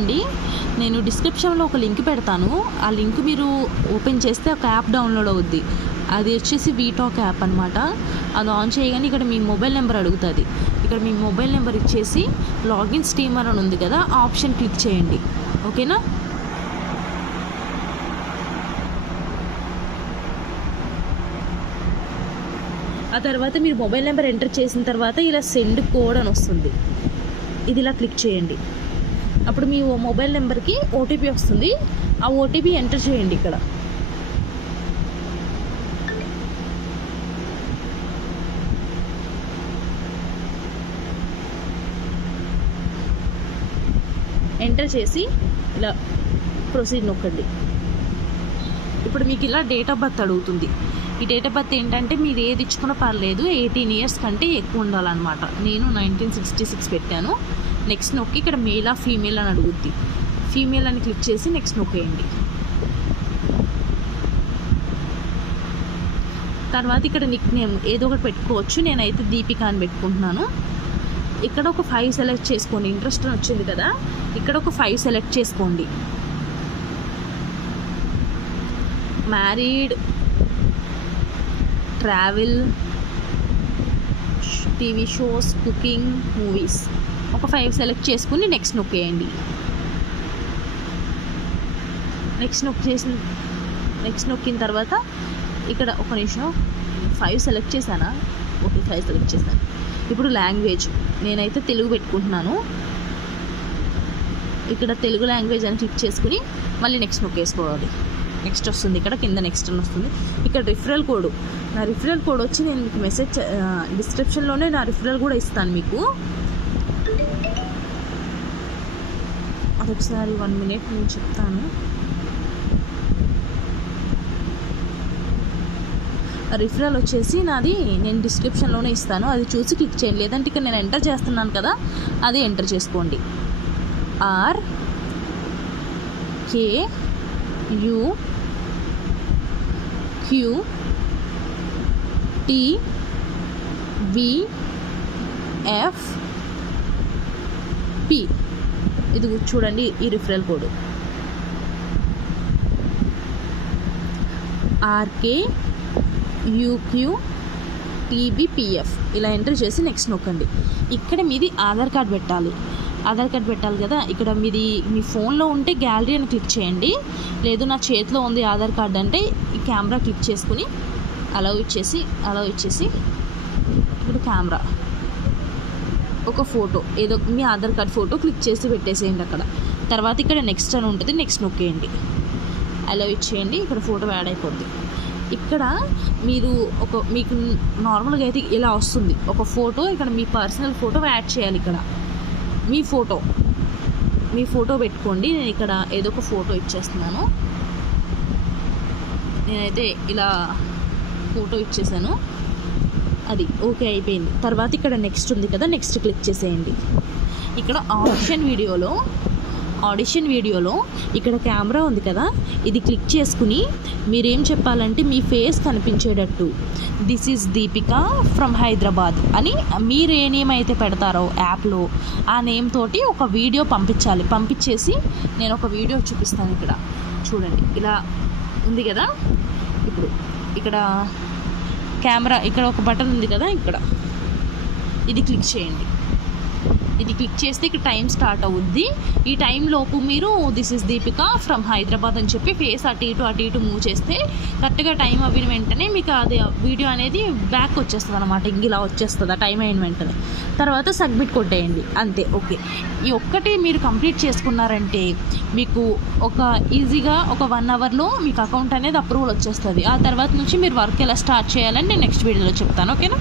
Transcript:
చేయండి. నేను డిస్క్రిప్షన్లో ఒక లింక్ పెడతాను. ఆ లింక్ మీరు ఓపెన్ చేస్తే ఒక యాప్ డౌన్లోడ్ అవుద్ది. అది వచ్చేసి వీటాక్ యాప్ అనమాట. అది ఆన్ చేయగానే ఇక్కడ మీ మొబైల్ నెంబర్ అడుగుతుంది. ఇక్కడ మీ మొబైల్ నెంబర్ ఇచ్చేసి లాగిన్ స్టీమర్ అని ఉంది కదా, ఆ ఆప్షన్ క్లిక్ చేయండి. ఓకేనా? ఆ తర్వాత మీరు మొబైల్ నెంబర్ ఎంటర్ చేసిన తర్వాత ఇలా సెండ్ కోడ్ అని వస్తుంది. ఇది ఇలా క్లిక్ చేయండి. అప్పుడు మీ మొబైల్ నెంబర్కి ఓటీపీ వస్తుంది. ఆ ఓటీపీ ఎంటర్ చేయండి. ఇక్కడ ఎంటర్ చేసి ఇలా ప్రొసీడ్ నొక్కండి. ఇప్పుడు మీకు ఇలా డేట్ ఆఫ్ బర్త్ అడుగుతుంది. ఈ డేట్ ఆఫ్ బర్త్ ఏంటంటే మీరు ఏది ఇచ్చుకున్నా పర్లేదు, 18 ఇయర్స్ కంటే ఎక్కువ ఉండాలన్నమాట. నేను 1966 పెట్టాను. నెక్స్ట్ నొక్కి ఇక్కడ మేలా ఫీమేల్ అని అడుగుద్ది. ఫీమేల్ అని క్లిక్ చేసి నెక్స్ట్ నొక్కేయండి. తర్వాత ఇక్కడ నిక్ నేమ్ ఏదో ఒకటి పెట్టుకోవచ్చు. నేనైతే దీపిక అని పెట్టుకుంటున్నాను. ఇక్కడ ఒక 5 సెలెక్ట్ చేసుకోండి. ఇంట్రెస్ట్ అని వచ్చింది కదా, ఇక్కడ ఒక 5 సెలెక్ట్ చేసుకోండి. Married, travel, TV shows, cooking, movies ఒక 5 సెలెక్ట్ చేసుకుని నెక్స్ట్ నొక్కేయండి. నెక్స్ట్ నొక్కిన తర్వాత ఇక్కడ ఒక నిమిషం 5 సెలెక్ట్ చేశానా? ఓకే, 5 సెలెక్ట్ చేశాను. ఇప్పుడు లాంగ్వేజ్ నేనైతే తెలుగు పెట్టుకుంటున్నాను. ఇక్కడ తెలుగు లాంగ్వేజ్ అని క్లిక్ చేసుకుని మళ్ళీ నెక్స్ట్ నొక్కేసుకోవాలి. నెక్స్ట్ వస్తుంది, ఇక్కడ కింద నెక్స్ట్ అని వస్తుంది. ఇక్కడ రిఫరల్ కోడ్, నా రిఫరల్ కోడ్ వచ్చి నేను మీకు మెసేజ్ డిస్క్రిప్షన్లోనే నా రిఫరల్ కూడా ఇస్తాను మీకు. అదొకసారి 1 మినిట్ నేను చెప్తాను. రిఫరల్ వచ్చేసి నాది నేను డిస్క్రిప్షన్లోనే ఇస్తాను, అది చూసి క్లిక్ చేయండి. లేదంటే ఇక్కడ నేను ఎంటర్ చేస్తున్నాను కదా, అది ఎంటర్ చేసుకోండి. RKUQTBFP ఇది చూడండి, ఈ రిఫరల్ కోడ్ RKUQTBPF ఇలా ఎంటర్ చేసి నెక్స్ట్ నొక్కండి. ఇక్కడ మీది ఆధార్ కార్డ్ పెట్టాలి. ఆధార్ కార్డ్ పెట్టాలి కదా, ఇక్కడ మీది మీ ఫోన్లో ఉంటే గ్యాలరీ అని క్లిక్ చేయండి. లేదు నా చేతిలో ఉంది ఆధార్ కార్డ్ అంటే ఈ కెమెరా క్లిక్ చేసుకుని అలా ఇచ్చేసి ఇప్పుడు కెమెరా ఒక ఫోటో ఏదో మీ ఆధార్ కార్డ్ ఫోటో క్లిక్ చేసి పెట్టేసేయండి అక్కడ. తర్వాత ఇక్కడ నెక్స్ట్ అని ఉంటుంది, నెక్స్ట్ నొక్కేయండి. అలా ఇచ్చేయండి. ఇక్కడ ఫోటో యాడ్ అయిపోద్ది. ఇక్కడ మీరు మీకు నార్మల్గా అయితే ఇలా వస్తుంది ఒక ఫోటో. ఇక్కడ మీ పర్సనల్ ఫోటో యాడ్ చేయాలి. ఇక్కడ మీ ఫోటో పెట్టుకోండి. నేను ఇక్కడ ఏదో ఒక ఫోటో ఇచ్చేస్తున్నాను. నేనైతే ఇలా ఫోటో ఇచ్చేసాను. అది ఓకే అయిపోయింది. తర్వాత ఇక్కడ నెక్స్ట్ ఉంది కదా, నెక్స్ట్ క్లిక్ చేసేయండి. ఇక్కడ ఆడిషన్ వీడియోలో ఇక్కడ కెమెరా ఉంది కదా, ఇది క్లిక్ చేసుకుని మీరేం చెప్పాలంటే మీ ఫేస్ కనిపించేటట్టు this is Deepika from Hyderabad అని మీరు ఏ నేమ్ అయితే పెడతారో యాప్లో ఆ నేమ్ తోటి ఒక వీడియో పంపించాలి. పంపించేసి నేను ఒక వీడియో చూపిస్తాను. ఇక్కడ చూడండి, ఇలా ఉంది కదా. ఇప్పుడు ఇక్కడ కెమెరా ఇక్కడ ఒక బటన్ ఉంది కదా, ఇక్కడ ఇది క్లిక్ చేయండి. ఇది క్లిక్ చేస్తే ఇక్కడ టైం స్టార్ట్ అవుద్ది. ఈ టైంలోపు మీరు this is Deepika from Hyderabad అని చెప్పి ఫేస్ అటు ఇటు మూవ్ చేస్తే కరెక్ట్గా టైం అవ్విన వెంటనే మీకు అది వీడియో అనేది బ్యాక్ వచ్చేస్తుంది అనమాట. ఇలా వచ్చేస్తుంది ఆ టైం అయిన వెంటనే. తర్వాత సబ్మిట్ కొట్టేయండి, అంతే. ఓకే, ఈ ఒక్కటి మీరు కంప్లీట్ చేసుకున్నారంటే మీకు ఈజీగా ఒక 1 అవర్లో మీకు అకౌంట్ అనేది అప్రూవల్ వచ్చేస్తుంది. ఆ తర్వాత నుంచి మీరు వర్క్ ఎలా స్టార్ట్ చేయాలని నేను నెక్స్ట్ వీడియోలో చెప్తాను. ఓకేనా?